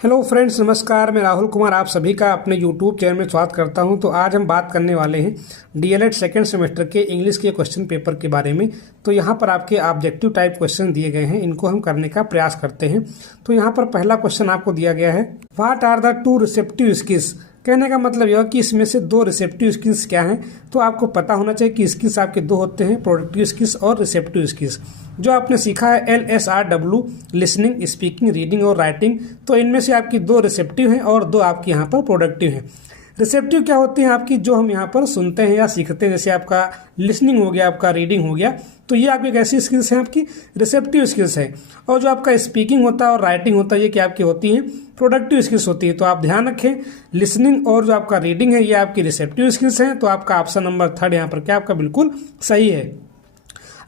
Hello friends, नमस्कार। मैं राहुल कुमार आप सभी का अपने यूट्यूब चैनल में स्वागत करता हूं। तो आज हम बात करने वाले हैं डीएलएड सेकंड सेमेस्टर के इंग्लिश के क्वेश्चन पेपर के बारे में। तो यहां पर आपके ऑब्जेक्टिव टाइप क्वेश्चन दिए गए हैं, इनको हम करने का प्रयास करते हैं। तो यहां पर पहला क्वेश्चन आपको दिया गया है, what are the two receptive skills. कहने का मतलब यह कि इसमें से दो रिसेप्टिव स्किल्स क्या हैं। तो आपको पता होना चाहिए कि स्किल्स आपके दो होते हैं, प्रोडक्टिव स्किल्स और रिसेप्टिव स्किल्स। जो आपने सीखा है LSRW, लिसनिंग, स्पीकिंग, रीडिंग और राइटिंग। तो इनमें से आपकी दो रिसेप्टिव हैं और दो आपकी यहाँ पर प्रोडक्टिव हैं। रिसेप्टिव क्या होती हैं आपकी, जो हम यहाँ पर सुनते हैं या सीखते हैं, जैसे आपका लिसनिंग हो गया, आपका रीडिंग हो गया। तो ये आपकी कैसी स्किल्स हैं, आपकी रिसेप्टिव स्किल्स है। और जो आपका स्पीकिंग होता है और राइटिंग होता है, ये क्या आपकी होती हैं, प्रोडक्टिव स्किल्स होती है। तो आप ध्यान रखें, लिसनिंग और जो आपका रीडिंग है ये आपकी रिसेप्टिव स्किल्स हैं। तो आपका ऑप्शन नंबर 3 यहाँ पर क्या आपका बिल्कुल सही है।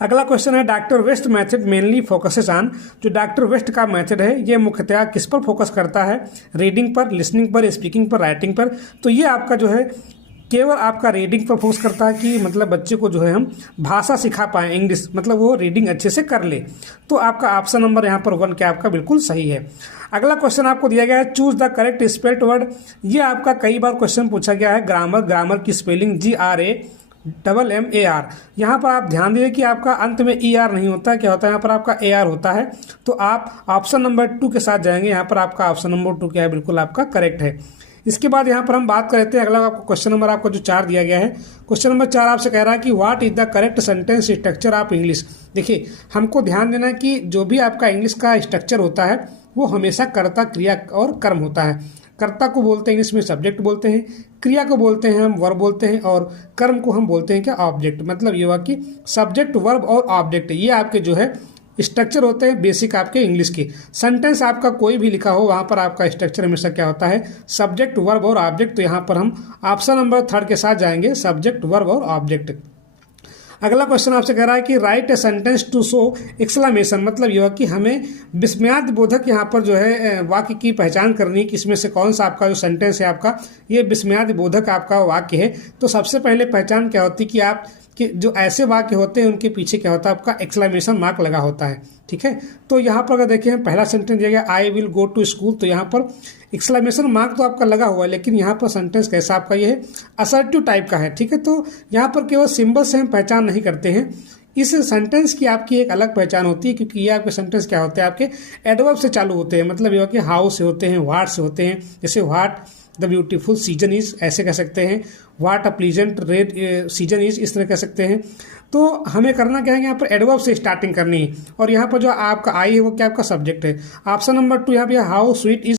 अगला क्वेश्चन है, doctor West method mainly focuses on. जो डॉक्टर वेस्ट का मेथड है ये मुख्यतः किस पर फोकस करता है, रीडिंग पर, लिसनिंग पर, स्पीकिंग पर, राइटिंग पर। तो ये आपका जो है केवल आपका रीडिंग पर फोकस करता है कि मतलब बच्चे को जो है हम भाषा सिखा पाएँ, इंग्लिश, मतलब वो रीडिंग अच्छे से कर ले। तो आपका ऑप्शन नंबर यहाँ पर 1 क्या आपका बिल्कुल सही है। अगला क्वेश्चन आपको दिया गया है, choose the correct spelled word. ये आपका कई बार क्वेश्चन पूछा गया है। ग्रामर की स्पेलिंग GRAMMAR। यहाँ पर आप ध्यान दीजिए कि आपका अंत में ER नहीं होता है, क्या होता है यहाँ पर आपका AR होता है। तो आप ऑप्शन नंबर 2 के साथ जाएंगे। यहाँ पर आपका ऑप्शन नंबर 2 क्या है, बिल्कुल आपका करेक्ट है। इसके बाद यहाँ पर हम बात करते हैं, अगला आपको क्वेश्चन नंबर आपका जो 4 दिया गया है। क्वेश्चन नंबर 4 आपसे कह रहा है कि what is the correct sentence structure of English. देखिए, हमको ध्यान देना है कि जो भी आपका इंग्लिश का स्ट्रक्चर होता है वो हमेशा कर्ता, क्रिया और कर्म होता है। कर्ता को बोलते हैं इंग्लिश में सब्जेक्ट बोलते हैं, क्रिया को बोलते हैं हम वर्ब बोलते हैं, और कर्म को हम बोलते हैं क्या, ऑब्जेक्ट। मतलब ये हुआ कि सब्जेक्ट, वर्ब और ऑब्जेक्ट ये आपके जो है स्ट्रक्चर होते हैं बेसिक आपके इंग्लिश के। सेंटेंस आपका कोई भी लिखा हो वहाँ पर आपका स्ट्रक्चर हमेशा क्या होता है, सब्जेक्ट, वर्ब और ऑब्जेक्ट। तो यहाँ पर हम ऑप्शन नंबर 3 के साथ जाएंगे, सब्जेक्ट, वर्ब और ऑब्जेक्ट। अगला क्वेश्चन आपसे कह रहा है कि write a sentence to show exclamation. मतलब यह कि हमें विस्मयादि बोधक यहाँ पर जो है वाक्य की पहचान करनी है कि इसमें से कौन सा आपका जो सेंटेंस है आपका ये विस्मयादि बोधक आपका वाक्य है। तो सबसे पहले पहचान क्या होती है कि आप कि जो ऐसे वाक्य होते हैं उनके पीछे क्या होता है, आपका एक्सक्लेमेशन मार्क लगा होता है। ठीक है, तो यहाँ पर अगर देखें पहला सेंटेंस दिया गया, I will go to school. तो यहाँ पर एक्सक्लेमेशन मार्क तो आपका लगा हुआ है, लेकिन यहाँ पर सेंटेंस कैसा आपका ये है, असर्टिव टाइप का है। ठीक है, तो यहाँ पर केवल सिंबल से हम पहचान नहीं करते हैं, इस सेंटेंस की आपकी एक अलग पहचान होती है, क्योंकि ये आपके सेंटेंस क्या होते हैं, आपके एडवर्ब से चालू होते हैं। मतलब ये कि हाउ से होते हैं, व्हाट से होते हैं। जैसे what the beautiful season is, ऐसे कह सकते हैं। What a pleasant red season is, इस तरह कह सकते हैं। तो हमें करना क्या है, यहाँ पर एडवर्ब से स्टार्टिंग करनी है। और यहाँ पर जो आपका आई है वो क्या आपका सब्जेक्ट है। ऑप्शन नंबर 2 यहाँ पे हाउ स्वीट इज